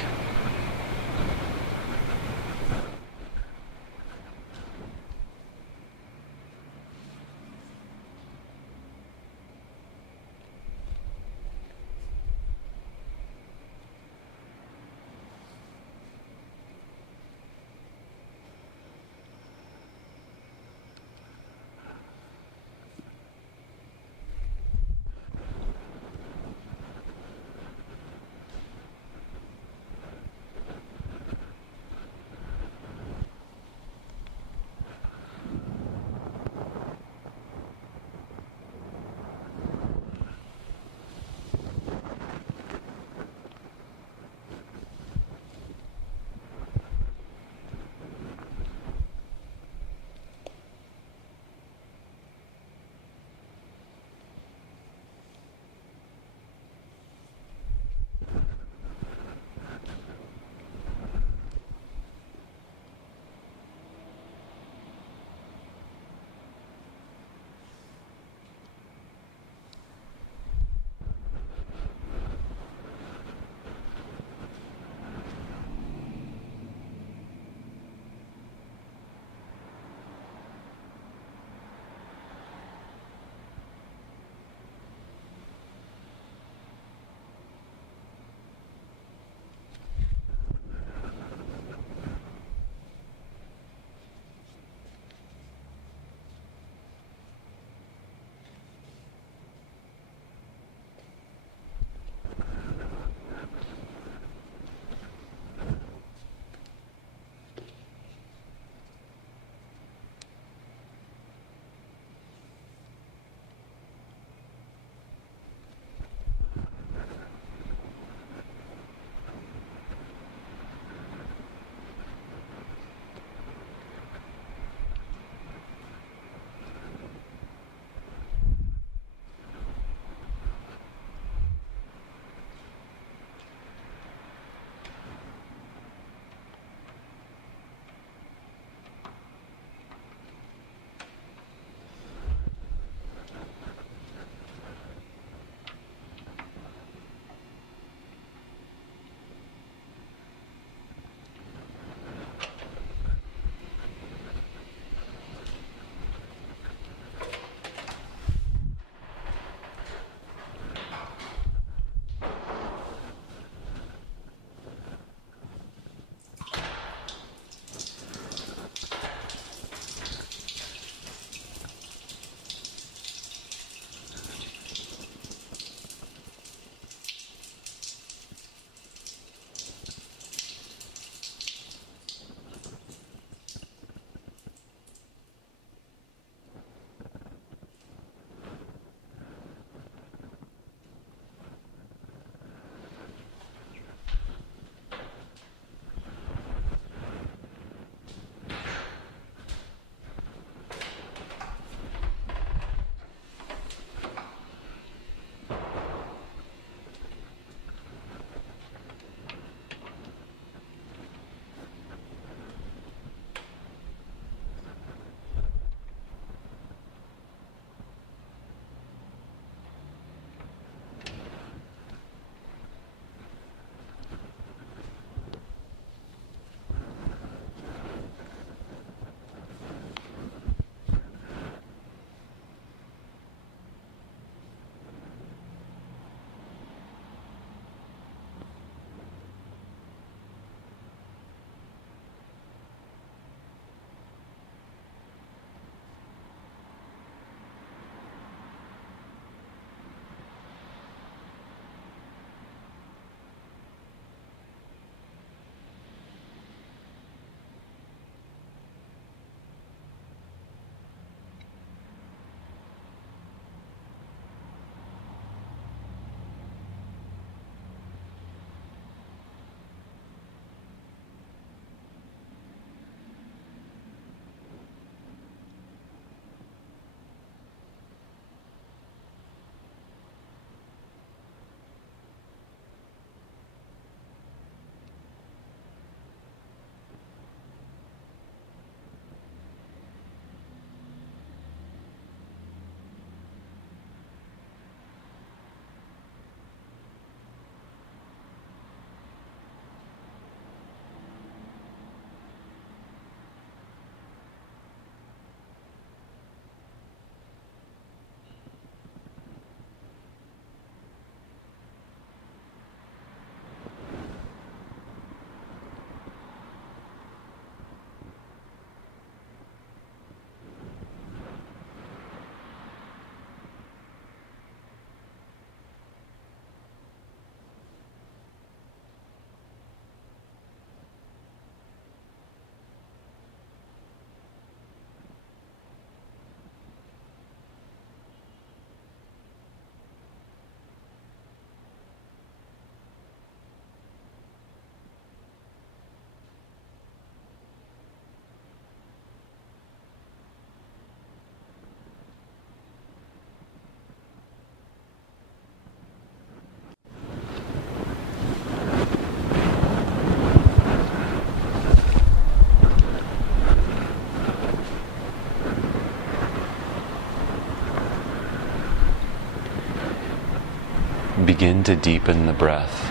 begin to deepen the breath.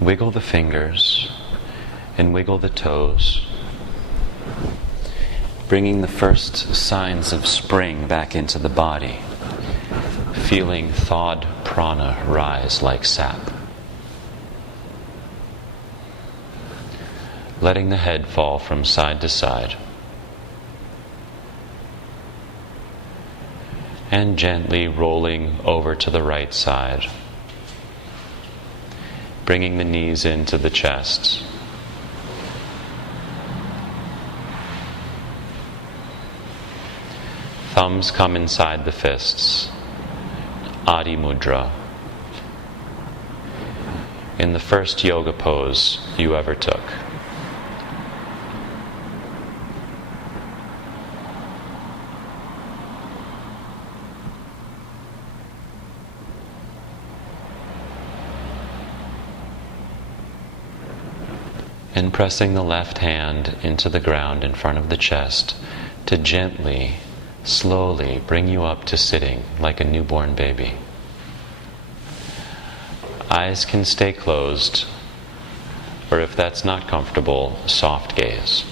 Wiggle the fingers and wiggle the toes, bringing the first signs of spring back into the body, feeling thawed prana rise like sap. Letting the head fall from side to side. And gently rolling over to the right side. Bringing the knees into the chest. Thumbs come inside the fists. Adi Mudra. In the first yoga pose you ever took. And pressing the left hand into the ground in front of the chest to gently, slowly bring you up to sitting like a newborn baby. Eyes can stay closed, or if that's not comfortable, soft gaze.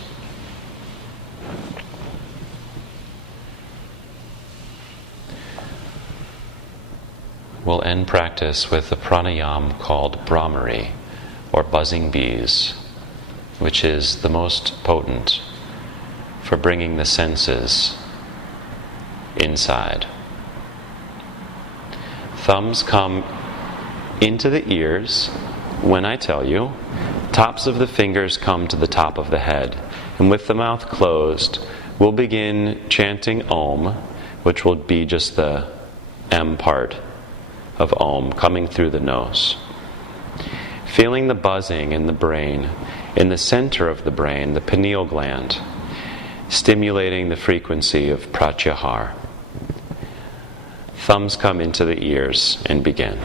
We'll end practice with a pranayama called Brahmari, or buzzing bees, which is the most potent for bringing the senses inside. Thumbs come into the ears when I tell you. Tops of the fingers come to the top of the head. And with the mouth closed, we'll begin chanting Om, which will be just the M part of Om coming through the nose. Feeling the buzzing in the brain, in the center of the brain, the pineal gland, stimulating the frequency of Pratyahara. Thumbs come into the ears and begin.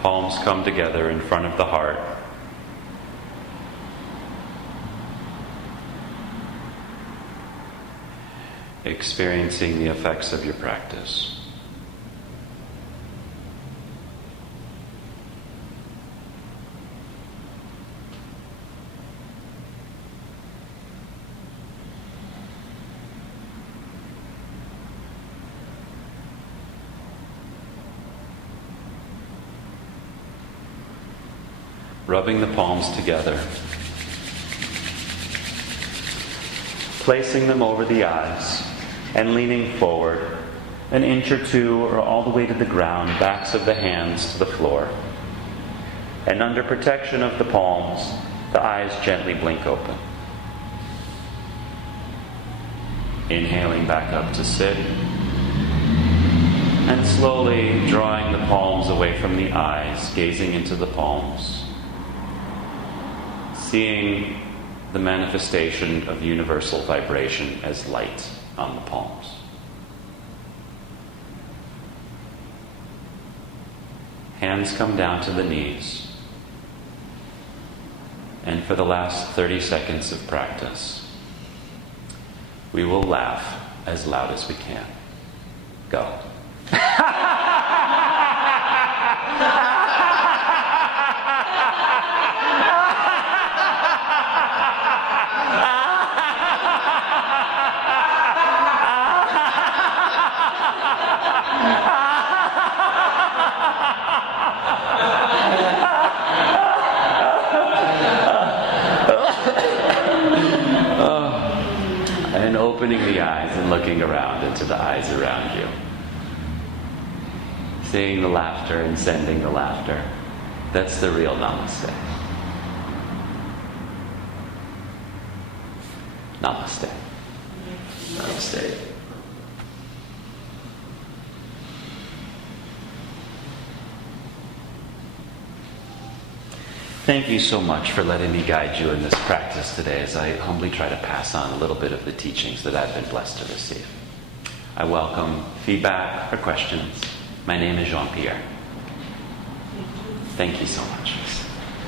Palms come together in front of the heart. Experiencing the effects of your practice. Rubbing the palms together, placing them over the eyes, and leaning forward an inch or two or all the way to the ground, backs of the hands to the floor. And under protection of the palms, the eyes gently blink open. Inhaling back up to sit. And slowly drawing the palms away from the eyes, gazing into the palms. Seeing the manifestation of universal vibration as light on the palms. Hands come down to the knees. And for the last 30 seconds of practice, we will laugh as loud as we can. Go. And opening the eyes and looking around into the eyes around you. Seeing the laughter and sending the laughter. That's the real namaste. Namaste. Namaste. Thank you so much for letting me guide you in this practice today as I humbly try to pass on a little bit of the teachings that I've been blessed to receive. I welcome feedback or questions. My name is Jean-Pierre. Thank you so much.